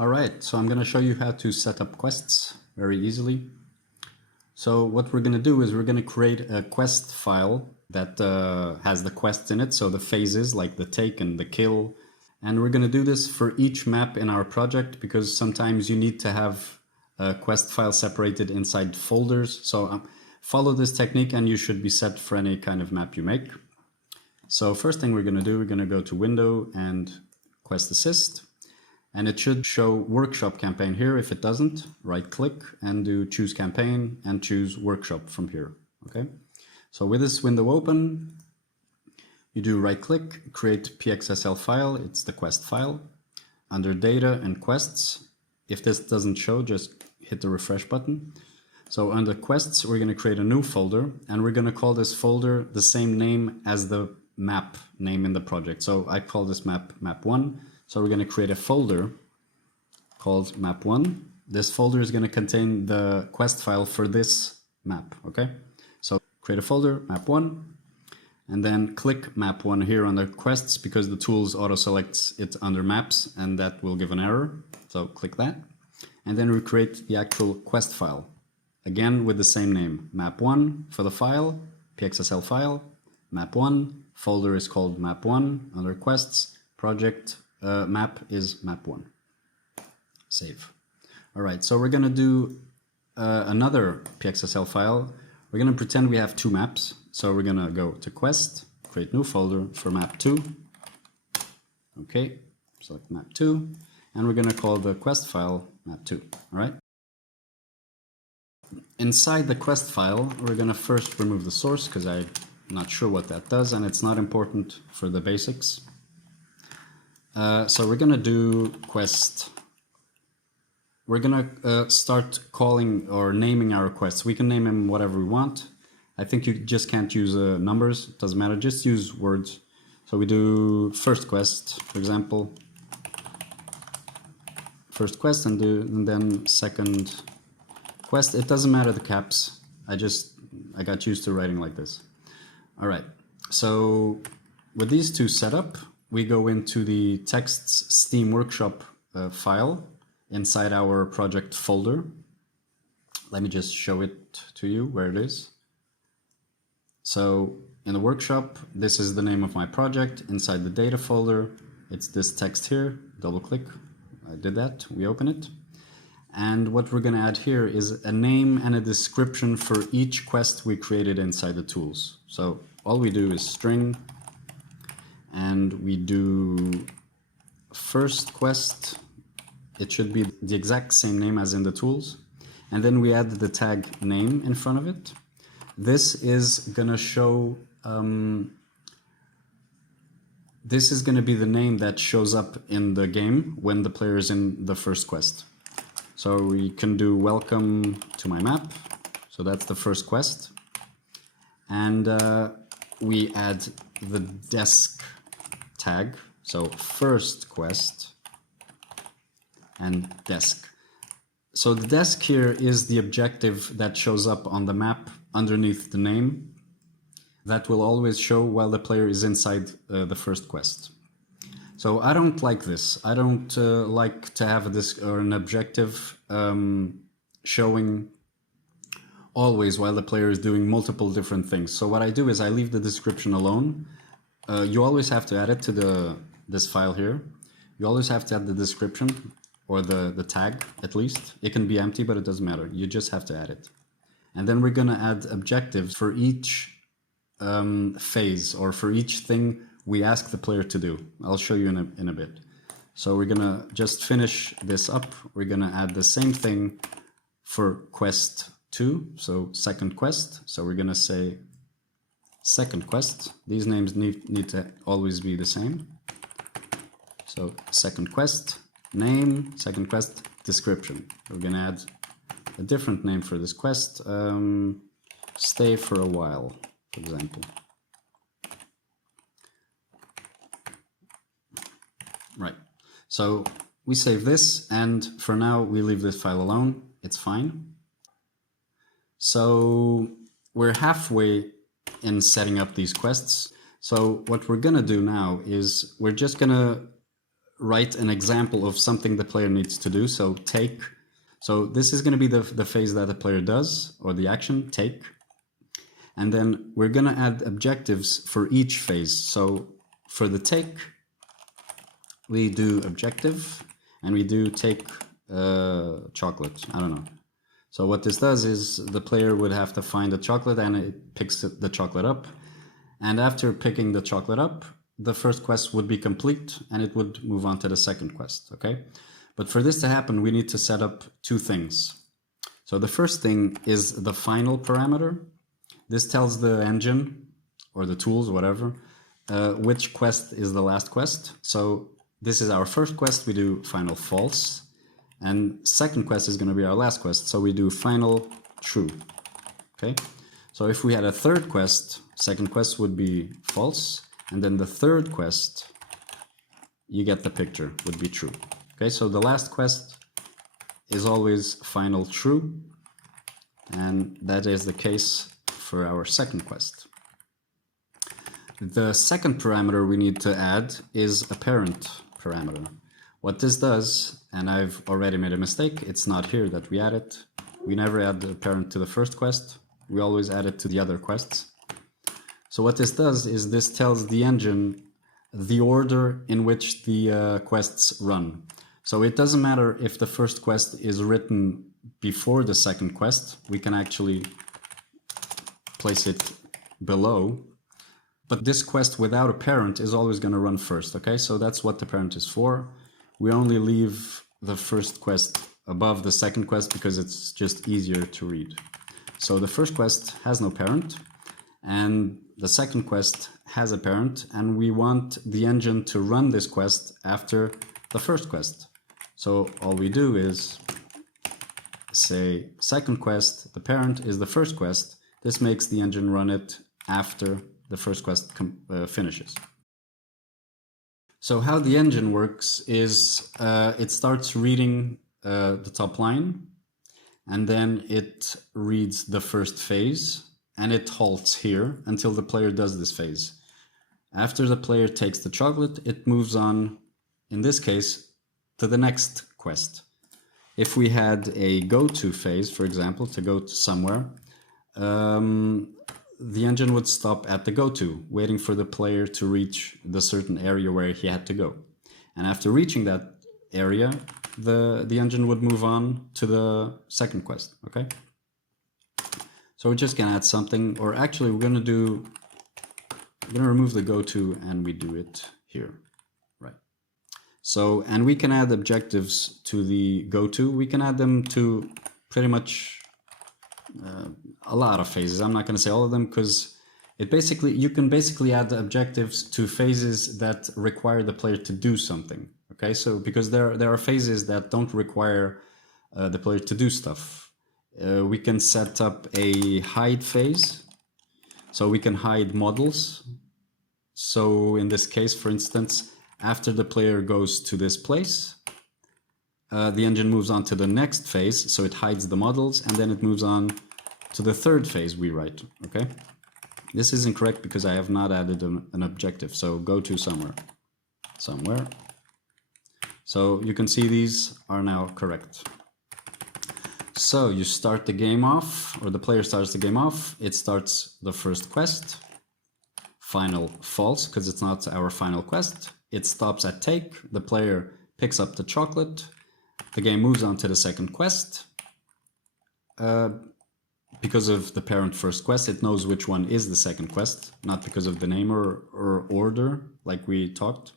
All right, so I'm going to show you how to set up quests very easily. So what we're going to do is we're going to create a quest file that has the quests in it, so the phases like the take and the kill. And we're going to do this for each map in our project because sometimes you need to have a quest file separated inside folders. So follow this technique and you should be set for any kind of map you make. So first thing we're going to do, we're going to go to Window and Quest Assist. And it should show Workshop Campaign here. If it doesn't, right click and do Choose Campaign and choose Workshop from here. Okay. So with this window open, you do right click, create PXSL file. It's the quest file. Under Data and Quests, if this doesn't show, just hit the refresh button. So under Quests, we're going to create a new folder and we're going to call this folder the same name as the map name in the project. So I call this map map1. So we're going to create a folder called map1. This folder is going to contain the quest file for this map. Okay. So create a folder map1 and then click map1 here on the quests because the tools auto selects it under maps and that will give an error. So click that. And then we create the actual quest file. Again, with the same name, map1 for the file, PXSL file, map1, folder is called map1 under quests, project map is map1. Save. All right, so we're going to do another PXSL file. We're going to pretend we have two maps. So we're going to go to quest, create new folder for map2. Okay, select map2, and we're going to call the quest file map2. All right. Inside the quest file, we're going to first remove the source because I'm not sure what that does and it's not important for the basics. So we're going to do quest. We're going to start calling or naming our quests. We can name them whatever we want. I think you just can't use numbers. It doesn't matter. Just use words. So we do first quest, for example. First quest and then second quest. It doesn't matter the caps. I got used to writing like this. All right. So with these two set up, we go into the texts Steam Workshop file inside our project folder. Let me just show it to you where it is. So in the workshop, this is the name of my project. Inside the data folder, it's this text here. Double click. I did that. We open it. And what we're going to add here is a name and a description for each quest we created inside the tools. So all we do is string and we do first quest. It should be the exact same name as in the tools. And then we add the tag name in front of it. This is going to show, this is going to be the name that shows up in the game when the player is in the first quest. So we can do welcome to my map. So that's the first quest. And we add the desk tag. So first quest and desk. So the desk here is the objective that shows up on the map underneath the name. That will always show while the player is inside the first quest. So I don't like this. I don't like to have an objective showing always while the player is doing multiple different things. So what I do is I leave the description alone. You always have to add it to this file here. You always have to add the description or the tag at least. It can be empty, but it doesn't matter. You just have to add it. And then we're going to add objectives for each phase or for each thing we ask the player to do. I'll show you in a bit. So we're going to just finish this up. We're going to add the same thing for quest 2. So second quest. So we're going to say second quest. These names need to always be the same. So second quest, name, second quest, description. We're going to add a different name for this quest. Stay for a while, for example. Right. So we save this, and for now we leave this file alone. It's fine. So we're halfway in setting up these quests. So what we're going to do now is we're just going to write an example of something the player needs to do. So take, so this is going to be the phase that the player does, or the action, take. And then we're going to add objectives for each phase. So for the take, we do objective, and we do take chocolate. I don't know. So what this does is the player would have to find a chocolate, and it picks the chocolate up. And after picking the chocolate up, the first quest would be complete, and it would move on to the second quest, okay? But for this to happen, we need to set up two things. So the first thing is the final parameter. This tells the engine, or the tools, whatever, which quest is the last quest. So this is our first quest, we do final false. And second quest is going to be our last quest, so we do final true. Okay, so if we had a third quest, second quest would be false, and then the third quest, you get the picture, would be true. Okay, so the last quest is always final true, and that is the case for our second quest. The second parameter we need to add is a parent parameter. What this does, and I've already made a mistake, it's not here that we add it. We never add the parent to the first quest. We always add it to the other quests. So what this does is this tells the engine the order in which the quests run. So it doesn't matter if the first quest is written before the second quest. We can actually place it below. But this quest without a parent is always going to run first, okay? So that's what the parent is for. We only leave the first quest above the second quest because it's just easier to read. So the first quest has no parent, and the second quest has a parent, and we want the engine to run this quest after the first quest. So all we do is say second quest, the parent is the first quest. This makes the engine run it after the first quest finishes. So how the engine works is it starts reading the top line, and then it reads the first phase, and it halts here until the player does this phase. After the player takes the chocolate, it moves on, in this case, to the next quest. If we had a go-to phase, for example, to go to somewhere, the engine would stop at the go-to, waiting for the player to reach the certain area where he had to go. And after reaching that area, the engine would move on to the second quest, okay? So we're just gonna add something, or actually we're gonna remove the go-to, and we do it here, right? So, and we can add objectives to the go-to. We can add them to pretty much a lot of phases. I'm not going to say all of them, because you can basically add the objectives to phases that require the player to do something. Okay, so because there are phases that don't require the player to do stuff. We can set up a hide phase, so we can hide models. So in this case, for instance, after the player goes to this place, the engine moves on to the next phase, so it hides the models, and then it moves on to the third phase we write, okay? This is incorrect because I have not added an objective, so go to somewhere. So you can see these are now correct. So you start the game off, or the player starts the game off, it starts the first quest, final false, because it's not our final quest. It stops at take, the player picks up the chocolate, the game moves on to the second quest. Because of the parent first quest, it knows which one is the second quest, not because of the name or order, like we talked.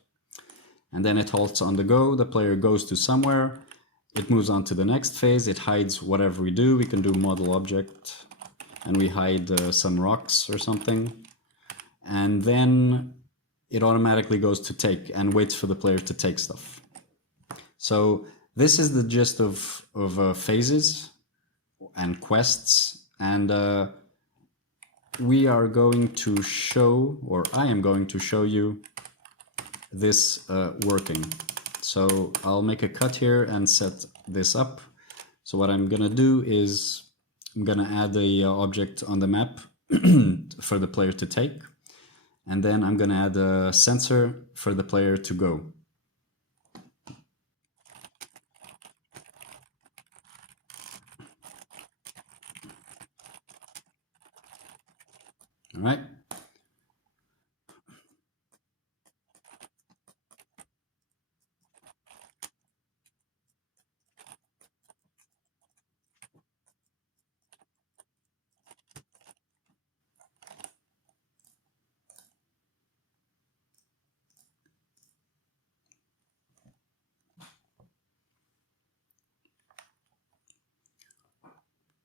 And then it halts on the go, the player goes to somewhere, it moves on to the next phase, it hides whatever we do. We can do model object, and we hide some rocks or something. And then it automatically goes to take and waits for the player to take stuff. So this is the gist of phases and quests, and we are going to show, or I am going to show you this working. So I'll make a cut here and set this up. So what I'm gonna do is I'm gonna add a object on the map for the player to take, and then I'm gonna add a sensor for the player to go. All right.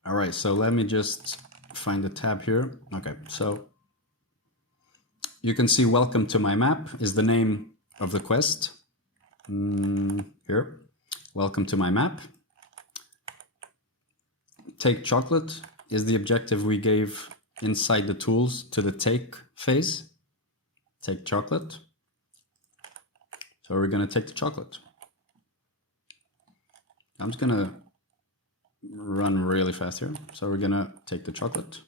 All right, so let me just find the tab here. Okay, so you can see welcome to my map is the name of the quest. Here, welcome to my map. Take chocolate is the objective we gave inside the tools to the take phase. Take chocolate. So we're gonna take the chocolate. I'm just gonna run really fast here. So we're gonna take the chocolate.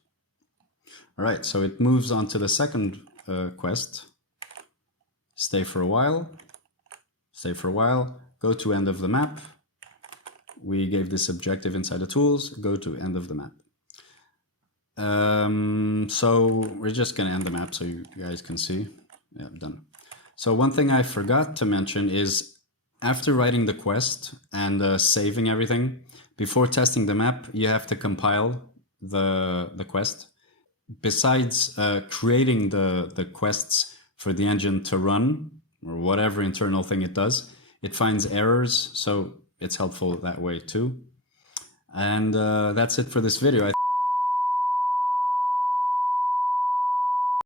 All right, so it moves on to the second quest. Stay for a while. Stay for a while. Go to end of the map. We gave this objective inside the tools. Go to end of the map. So we're just gonna end the map so you guys can see. Yeah, done. So one thing I forgot to mention is after writing the quest and saving everything, before testing the map, you have to compile the quest. Besides creating the quests for the engine to run, or whatever internal thing it does, it finds errors, so it's helpful that way too. And that's it for this video.